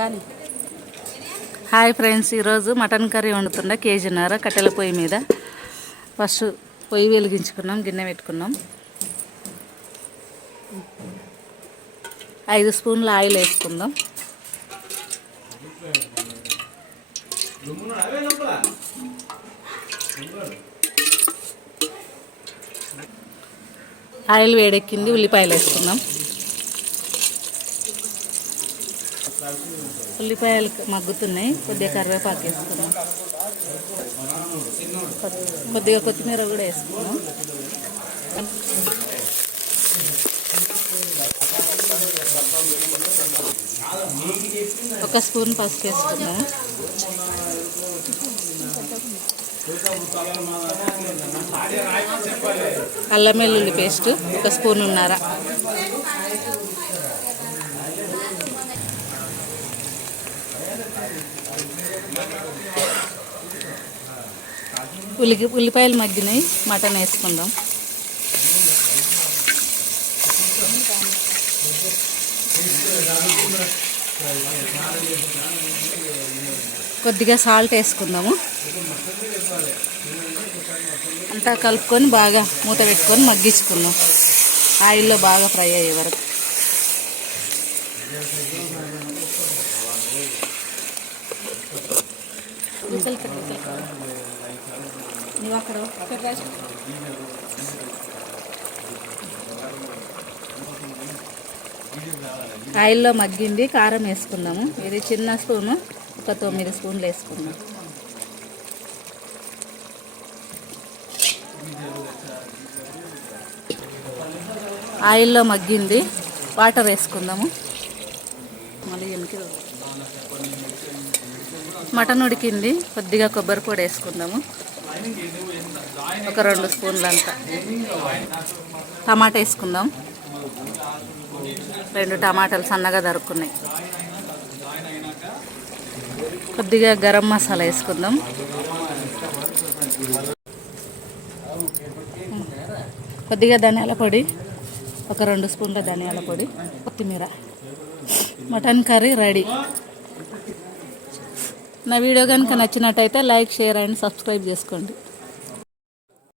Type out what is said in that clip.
కానీ hi friends, ఈరోజు mutton curry వండుతున్నా. కేజీన్నర కట్టెల పొయ్యి మీద. ఫస్ట్ పొయ్యి వెలిగించుకున్నాం, గిన్నె పెట్టుకున్నాం. 5 స్పూన్ల ఆయిల్ వేసుకుందాం. ఆయిల్ వేడెక్కింది, ఉల్లిపాయలు వేసుకుందాం. ఉల్లిపాయలు మగ్గుతున్నాయి, కొద్దిగా కరివేపాకు వేసుకున్నాం, కొద్దిగా కొత్తిమీర కూడా వేసుకున్నాం. ఒక స్పూన్ పసుపు వేసుకున్నాము. అల్లం వెల్లుల్లి పేస్ట్ 1 స్పూనున్నర. ఉల్లిపాయలు మగ్గినాయి, మటన్ వేసుకుందాం. కొద్దిగా సాల్ట్ వేసుకుందాము. అంతా కలుపుకొని బాగా మూత పెట్టుకొని మగ్గించుకుందాం, ఆయిల్లో బాగా ఫ్రై అయ్యే వరకు. ఆయిల్లో మగ్గింది, కారం వేసుకుందాము. ఇది చిన్న స్పూను, ఒక 9 స్పూన్లు వేసుకుందాం. ఆయిల్లో మగ్గింది, వాటర్ వేసుకుందాము. మళ్ళీ మటన్ ఉడికింది, కొద్దిగా కొబ్బరి పొడి వేసుకుందాము, ఒక 2 స్పూన్లంతా. టమాటా వేసుకుందాం, 2 టమాటాలు సన్నగా దొరుకున్నాయి. కొద్దిగా గరం మసాలా వేసుకుందాం. కొద్దిగా ధనియాల పొడి, ఒక 2 స్పూన్ల ధనియాల పొడి, కొత్తిమీర. Mutton curry ready. నా వీడియో కనుక నచ్చినట్టయితే లైక్, షేర్ అండ్ సబ్స్క్రైబ్ చేసుకోండి.